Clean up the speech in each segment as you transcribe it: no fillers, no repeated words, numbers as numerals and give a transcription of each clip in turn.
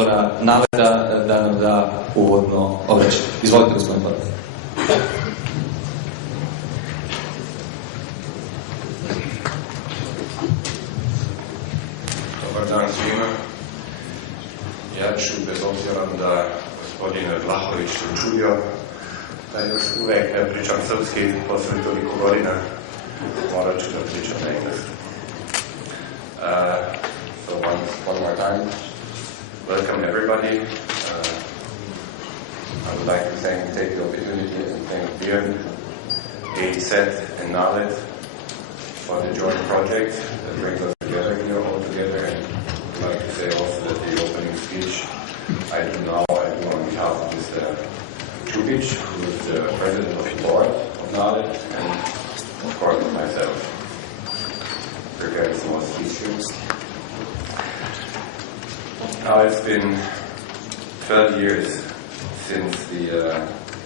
odbora NALED-a da nam da uvodno obraćanje. Izvolite, gospodin Bode. Dobar dan svima. Ja ću, bez obzira da gospodin Vlahović čudio da još uvek pričam srpski posle toliko godina, morat ću da pričam na engleski. So one more time, welcome everybody. I would like to take the opportunity and thank Birn, AZ and NALED for the joint project that brings us together here all together. And I'd like to say also that the opening speech I do now, I do on behalf of Mr. Čubić, who is the president of the board of NALED, and of course myself. Prepared some more speeches. Now it's been 12 years since the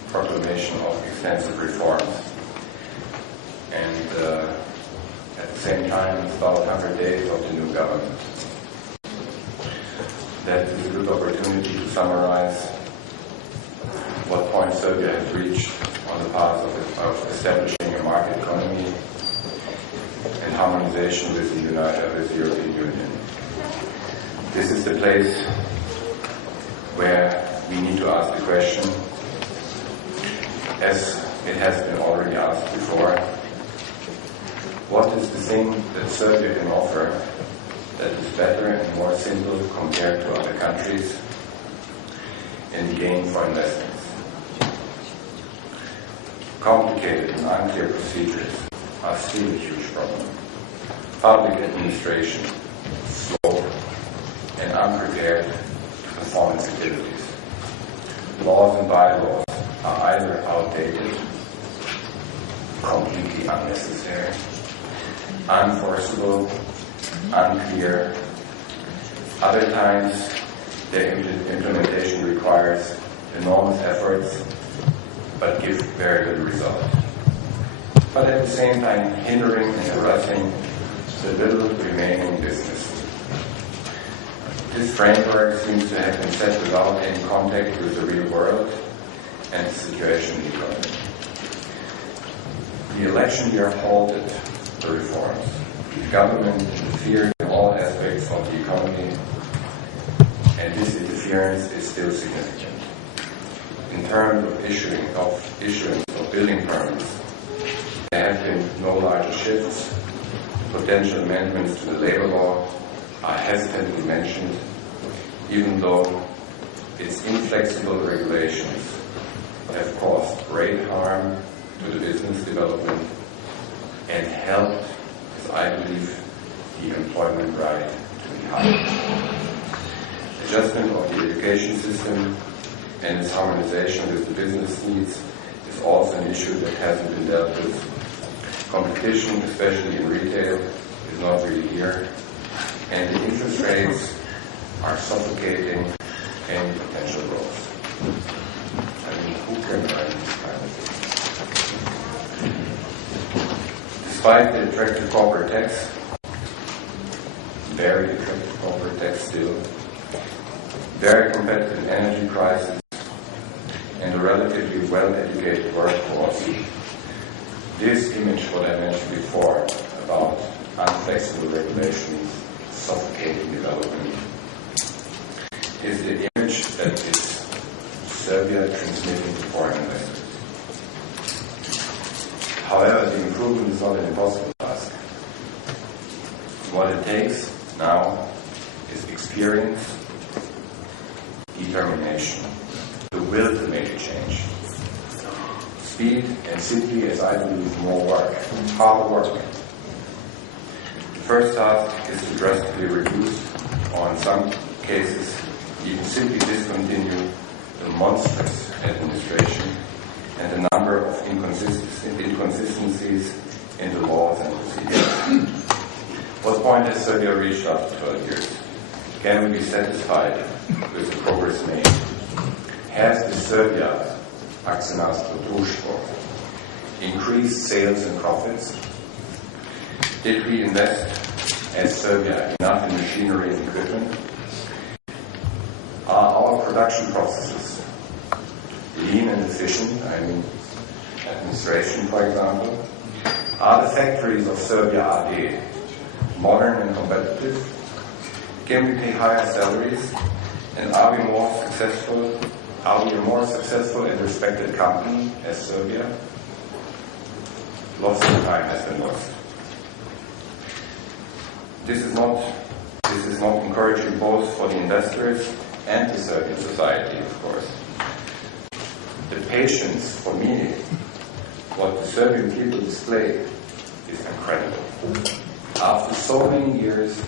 proclamation of extensive reforms, and at the same time it's about 100 days of the new government. That is a good opportunity to summarize what point Serbia has reached on the path of establishing a market economy and harmonization with the European Union. This is the place where we need to ask the question, as it has been already asked before, what is the thing that Serbia can offer that is better and more simple compared to other countries in the game for investments? Complicated and unclear procedures are still a huge problem. Public administration, slow and unprepared to perform its activities. Laws and bylaws are either outdated, completely unnecessary, unenforceable, unclear. Other times, their implementation requires enormous efforts, but give very little result. But at the same time, hindering and harassing the little remaining business. This framework seems to have been set without any contact with the real world and the situation in the economy. The election year halted the reforms. The government interfered in all aspects of the economy, and this interference is still significant. In terms of issuance of building permits, there have been no larger shifts. Potential amendments to the labor law are hesitantly mentioned, even though its inflexible regulations have caused great harm to the business development and helped, as I believe, the employment right to be higher. Adjustment of the education system and its harmonization with the business needs is also an issue that hasn't been dealt with. Competition, especially in retail, is not really here, and the interest rates are suffocating any potential growth. I mean, who can write this kind of thing? Despite the attractive corporate tax, very attractive corporate tax still, very competitive energy prices, and a relatively well-educated workforce, this image, what I mentioned before, about unflexible regulations, suffocating development, is the image that is Serbia transmitting to foreign investors. However, the improvement is not an impossible task. What it takes now is experience, determination, the will to make a change. Speed and simply, as I believe, more work, hard work. The first task is to drastically reduce, or in some cases, even simply discontinue the monstrous administration and the number of inconsistencies in the laws and procedures. What point has Serbia reached after 12 years? Can we be satisfied with the progress made? Has the Serbia akcionarsko društvo increased sales and profits? Did we invest as Serbia enough in machinery and equipment? production processes, lean and efficient, I mean administration, for example? Are the factories of Serbia AD modern and competitive? Can we pay higher salaries? And are we a more successful and respected company as Serbia? Lots of time has been lost. This is not encouraging both for the investors and the Serbian society, of course. The patience, for me, what the Serbian people display is incredible. After so many years,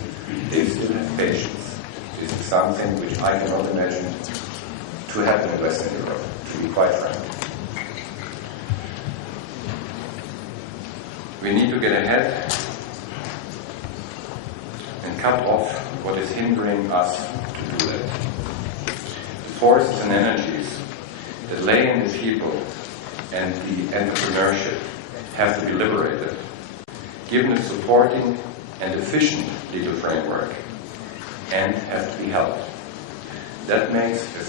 they still have patience. This is something which I cannot imagine to happen in Western Europe, to be quite frank. We need to get ahead and cut off what is hindering us to do that. The forces and energies that lay in the people and the entrepreneurship have to be liberated, given a supporting and efficient legal framework, and have to be helped. That makes a